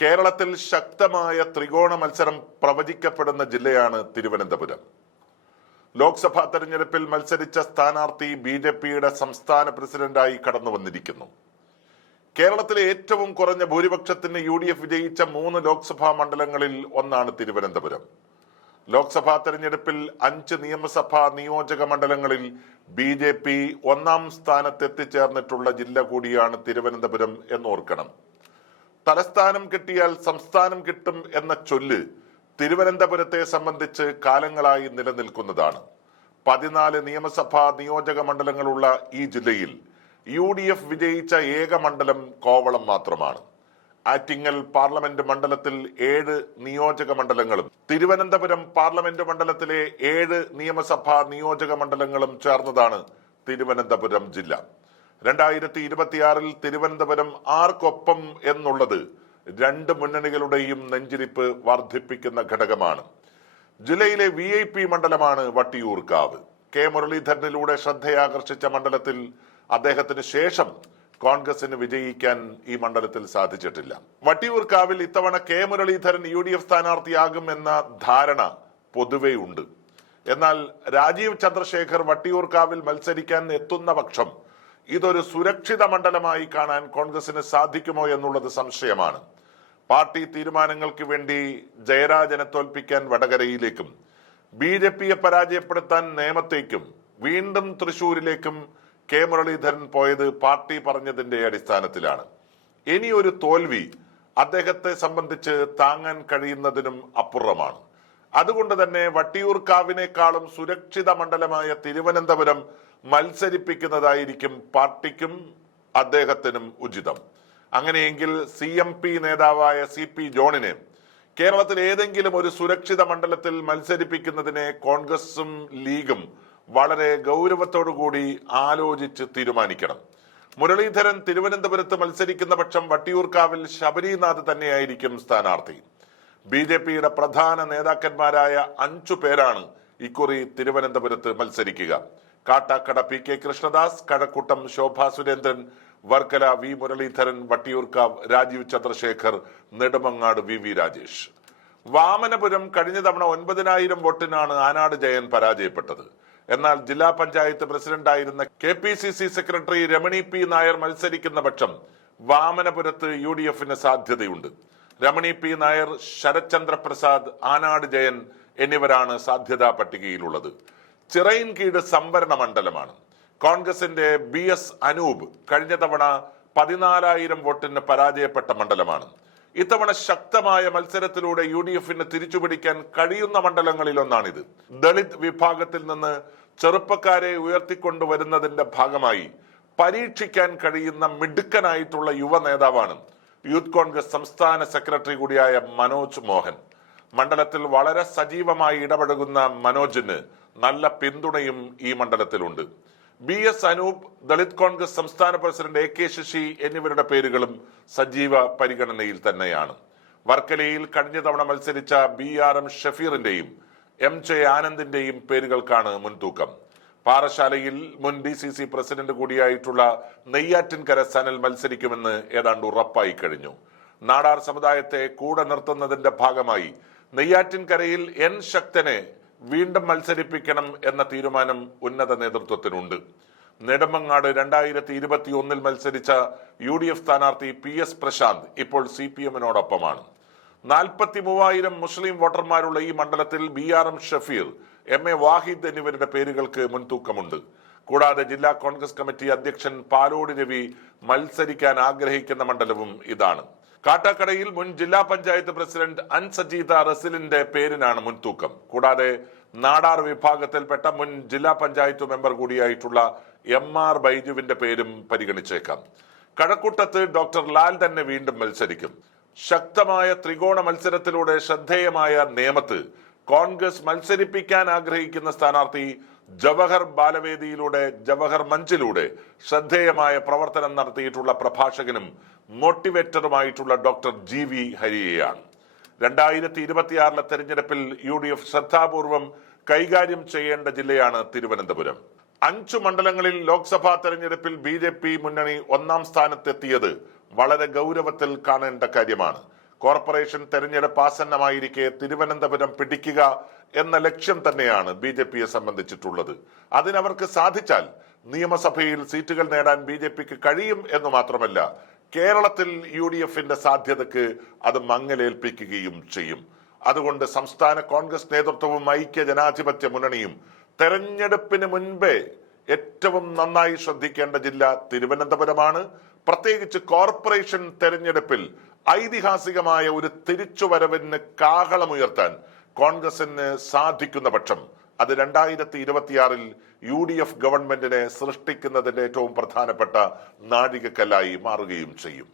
കേരളത്തിൽ ശക്തമായ ത്രികോണ മത്സരം പ്രവചിക്കപ്പെടുന്ന ജില്ലയാണ് തിരുവനന്തപുരം. ലോക്സഭാ തെരഞ്ഞെടുപ്പിൽ മത്സരിച്ച സ്ഥാനാർത്ഥി ബി.ജെ.പിയുടെ സംസ്ഥാന പ്രസിഡന്റായി കടന്നു വന്നിരിക്കുന്നു. കേരളത്തിലെ ഏറ്റവും കുറഞ്ഞ ഭൂരിപക്ഷത്തിന് യു.ഡി.എഫ് വിജയിച്ച 3 ലോക്സഭാ മണ്ഡലങ്ങളിൽ ഒന്നാണ് തിരുവനന്തപുരം. ലോക്സഭാ തെരഞ്ഞെടുപ്പിൽ 5 നിയമസഭാ നിയോജക മണ്ഡലങ്ങളിൽ ബി.ജെ.പി 1-ാം സ്ഥാനത്തെത്തിച്ചേർന്നിട്ടുള്ള ജില്ല കൂടിയാണ് തിരുവനന്തപുരം എന്നോർക്കണം. തലസ്ഥാനം കിട്ടിയാൽ സംസ്ഥാനം കിട്ടും എന്ന ചൊല്ല് തിരുവനന്തപുരത്തെ സംബന്ധിച്ച് കാലങ്ങളായി നിലനിൽക്കുന്നതാണ്. 14 നിയമസഭാ നിയോജക മണ്ഡലങ്ങളുള്ള ഈ ജില്ലയിൽ യു.ഡി.എഫ് വിജയിച്ച ഏക മണ്ഡലം കോവളം മാത്രമാണ്. ആറ്റിങ്ങൽ പാർലമെന്റ് മണ്ഡലത്തിൽ 7 നിയോജക മണ്ഡലങ്ങളും തിരുവനന്തപുരം പാർലമെന്റ് മണ്ഡലത്തിലെ 7 നിയമസഭാ നിയോജക മണ്ഡലങ്ങളും ചേർന്നതാണ് തിരുവനന്തപുരം ജില്ല. 2026 തിരുവനന്തപുരം ആർക്കൊപ്പം എന്നുള്ളത് 2 മുന്നണികളുടെയും നെഞ്ചിരിപ്പ് വർദ്ധിപ്പിക്കുന്ന ഘടകമാണ്. ജില്ലയിലെ VIP മണ്ഡലമാണ് വട്ടിയൂർക്കാവ്. കെ മുരളീധരനിലൂടെ ശ്രദ്ധയാകർഷിച്ച മണ്ഡലത്തിൽ അദ്ദേഹത്തിന് ശേഷം കോൺഗ്രസിന് വിജയിക്കാൻ ഈ മണ്ഡലത്തിൽ സാധിച്ചിട്ടില്ല. വട്ടിയൂർക്കാവിൽ ഇത്തവണ കെ മുരളീധരൻ യു.ഡി.എഫ് സ്ഥാനാർത്ഥിയാകും എന്ന ധാരണ പൊതുവെ ഉണ്ട്. എന്നാൽ രാജീവ് ചന്ദ്രശേഖർ വട്ടിയൂർക്കാവിൽ മത്സരിക്കാൻ എത്തുന്ന പക്ഷം ഇതൊരു സുരക്ഷിത മണ്ഡലമായി കാണാൻ കോൺഗ്രസിന് സാധിക്കുമോ എന്നുള്ളത് സംശയമാണ്. പാർട്ടി തീരുമാനങ്ങൾക്ക് വേണ്ടി ജയരാജനെ തോൽപ്പിക്കാൻ വടകരയിലേക്കും ബി.ജെ.പിയെ പരാജയപ്പെടുത്താൻ നേമത്തേക്കും വീണ്ടും തൃശൂരിലേക്കും കെ മുരളീധരൻ പോയത് പാർട്ടി പറഞ്ഞതിന്റെ അടിസ്ഥാനത്തിലാണ്. ഇനി ഒരു തോൽവി അദ്ദേഹത്തെ സംബന്ധിച്ച് താങ്ങാൻ കഴിയുന്നതിനും അപ്പുറമാണ്. അതുകൊണ്ട് തന്നെ വട്ടിയൂർക്കാവിനേക്കാളും സുരക്ഷിത മണ്ഡലമായ തിരുവനന്തപുരം മത്സരിപ്പിക്കുന്നതായിരിക്കും പാർട്ടിക്കും അദ്ദേഹത്തിനും ഉചിതം. അങ്ങനെയെങ്കിൽ CMP നേതാവായ CP ജോണിനെ കേരളത്തിൽ ഏതെങ്കിലും ഒരു സുരക്ഷിത മണ്ഡലത്തിൽ മത്സരിപ്പിക്കുന്നതിനെ കോൺഗ്രസും ലീഗും വളരെ ഗൗരവത്തോടുകൂടി ആലോചിച്ച് തീരുമാനിക്കണം. മുരളീധരൻ തിരുവനന്തപുരത്ത് മത്സരിക്കുന്ന പക്ഷം വട്ടിയൂർക്കാവിൽ ശബരിനാഥ് തന്നെയായിരിക്കും സ്ഥാനാർത്ഥി. ബി.ജെ.പിയുടെ പ്രധാന നേതാക്കന്മാരായ 5 പേരാണ് ഇക്കുറി തിരുവനന്തപുരത്ത് മത്സരിക്കുക. Kattakada P.K. Krishnadas, Kazhakkoottam Shobha Surendran, Varkala V. Muraleedharan, Vattiyoorkavu Rajeev Chandrasekhar, Nedumangad V.V. Rajesh. Vamanapuram കഴിഞ്ഞ തവണ 9,000 വോട്ടിനാണ് ആനാട് ജയൻ പരാജയപ്പെട്ടത്. എന്നാൽ ജില്ലാ പഞ്ചായത്ത് പ്രസിഡന്റായിരുന്ന KPCC secretary Ramani P. Nair മത്സരിക്കുന്ന പക്ഷം വാമനപുരത്ത് യു.ഡി.എഫിന് സാധ്യതയുണ്ട്. രമണി P. നായർ, ശരത്ചന്ദ്ര പ്രസാദ്, ആനാട് ജയൻ എന്നിവരാണ് സാധ്യതാ പട്ടികയിലുള്ളത്. ചിറയിൻകീഴ് സംവരണ മണ്ഡലമാണ്. കോൺഗ്രസിന്റെ BS അനൂപ് കഴിഞ്ഞ തവണ 14,000 വോട്ടിന് പരാജയപ്പെട്ട മണ്ഡലമാണ്. ഇത്തവണ ശക്തമായ മത്സരത്തിലൂടെ യു.ഡി.എഫിന് തിരിച്ചുപിടിക്കാൻ കഴിയുന്ന മണ്ഡലങ്ങളിൽ ഒന്നാണിത്. ദളിത് വിഭാഗത്തിൽ നിന്ന് ചെറുപ്പക്കാരെ ഉയർത്തിക്കൊണ്ടുവരുന്നതിന്റെ ഭാഗമായി പരീക്ഷിക്കാൻ കഴിയുന്ന മിടുക്കനായിട്ടുള്ള യുവ നേതാവാണ് യൂത്ത് കോൺഗ്രസ് സംസ്ഥാന സെക്രട്ടറി കൂടിയായ മനോജ് മോഹൻ. മണ്ഡലത്തിൽ വളരെ സജീവമായി ഇടപഴകുന്ന മനോജിന് നല്ല പിന്തുണയും ഈ മണ്ഡലത്തിലുണ്ട്. BS അനൂപ്, ദളിത് കോൺഗ്രസ് സംസ്ഥാന പ്രസിഡന്റ് AK ശശി എന്നിവരുടെ പേരുകളും സജീവ പരിഗണനയിൽ തന്നെയാണ്. വർക്കലയിൽ കഴിഞ്ഞ തവണ മത്സരിച്ച BRM ഷഫീറിന്റെയും MJ ആനന്ദിന്റെയും പേരുകൾക്കാണ് മുൻതൂക്കം. പാറശാലയിൽ മുൻ DCC പ്രസിഡന്റ് കൂടിയായിട്ടുള്ള നെയ്യാറ്റിൻകര സനൽ മത്സരിക്കുമെന്ന് ഏതാണ്ട് ഉറപ്പായി കഴിഞ്ഞു. നാടാർ സമുദായത്തെ കൂടെ നിർത്തുന്നതിന്റെ ഭാഗമായി നെയ്യാറ്റിൻകരയിൽ N ശക്തനെ വീണ്ടും മത്സരിപ്പിക്കണം എന്ന തീരുമാനം ഉന്നത നേതൃത്വത്തിനുണ്ട്. നെടുമങ്ങാട് 2021 മത്സരിച്ച യു.ഡി.എഫ് സ്ഥാനാർത്ഥി PS പ്രശാന്ത് ഇപ്പോൾ CPM-നോടൊപ്പമാണ്. 43,000 മുസ്ലിം വോട്ടർമാരുള്ള ഈ മണ്ഡലത്തിൽ BRM ഷഫീർ, MA വാഹിദ് എന്നിവരുടെ പേരുകൾക്ക് മുൻതൂക്കമുണ്ട്. കൂടാതെ ജില്ലാ കോൺഗ്രസ് കമ്മിറ്റി അധ്യക്ഷൻ പാലോട് രവി മത്സരിക്കാൻ ആഗ്രഹിക്കുന്ന മണ്ഡലവും ഇതാണ്. കാട്ടാക്കടയിൽ മുൻ ജില്ലാ പഞ്ചായത്ത് പ്രസിഡന്റ് അൻസജീത റസിലിന്റെ പേരിനാണ് മുൻതൂക്കം. കൂടാതെ നാടാർ വിഭാഗത്തിൽപ്പെട്ട മുൻ ജില്ലാ പഞ്ചായത്ത് മെമ്പർ കൂടിയായിട്ടുള്ള MR ബൈജുവിന്റെ പേരും പരിഗണിച്ചേക്കാം. കഴക്കൂട്ടത്ത് ഡോക്ടർ ലാൽ തന്നെ വീണ്ടും മത്സരിക്കും. ശക്തമായ ത്രികോണ മത്സരത്തിലൂടെ ശ്രദ്ധേയമായ നേമത്ത് കോൺഗ്രസ് മത്സരിപ്പിക്കാൻ ആഗ്രഹിക്കുന്ന സ്ഥാനാർത്ഥി ജവഹർ ബാലവേദിയിലൂടെ, ജവഹർ മഞ്ചിലൂടെ ശ്രദ്ധേയമായ പ്രവർത്തനം നടത്തിയിട്ടുള്ള പ്രഭാഷകനും മോട്ടിവേറ്ററുമായിട്ടുള്ള ഡോക്ടർ GV ഹരിയെയാണ്. 2026 തെരഞ്ഞെടുപ്പിൽ യു.ഡി.എഫ് ശ്രദ്ധാപൂർവം കൈകാര്യം ചെയ്യേണ്ട ജില്ലയാണ് തിരുവനന്തപുരം. 5 മണ്ഡലങ്ങളിൽ ലോക്സഭാ തെരഞ്ഞെടുപ്പിൽ ബി.ജെ.പി മുന്നണി 1-ാം സ്ഥാനത്തെത്തിയത് വളരെ ഗൗരവത്തിൽ കാണേണ്ട കാര്യമാണ്. കോർപ്പറേഷൻ തെരഞ്ഞെടുപ്പ് ആസന്നമായിരിക്കെ തിരുവനന്തപുരം പിടിക്കുക എന്ന ലക്ഷ്യം തന്നെയാണ് BJPയെ സംബന്ധിച്ചിട്ടുള്ളത്. അതിനവർക്ക് സാധിച്ചാൽ നിയമസഭയിൽ സീറ്റുകൾ നേടാൻ BJPക്ക് കഴിയും എന്ന് മാത്രമല്ല, കേരളത്തിൽ UDFന്റെ സാധ്യതക്ക് അത് മങ്ങലേൽപ്പിക്കുകയും ചെയ്യും. അതുകൊണ്ട് സംസ്ഥാന കോൺഗ്രസ് നേതൃത്വവും ഐക്യ ജനാധിപത്യ മുന്നണിയും തെരഞ്ഞെടുപ്പിന് മുൻപേ ഏറ്റവും നന്നായി ശ്രദ്ധിക്കേണ്ട ജില്ല തിരുവനന്തപുരമാണ്. പ്രത്യേകിച്ച് കോർപ്പറേഷൻ തെരഞ്ഞെടുപ്പിൽ ഐതിഹാസികമായ ഒരു തിരിച്ചുവരവിന് കാഹളമുയർത്താൻ കോൺഗ്രസിന് സാധിക്കുന്ന പക്ഷം അത് 2026 UDF ഗവൺമെന്റിനെ സൃഷ്ടിക്കുന്നതിന്റെ ഏറ്റവും പ്രധാനപ്പെട്ട നാഴികക്കല്ലായി മാറുകയും ചെയ്യും.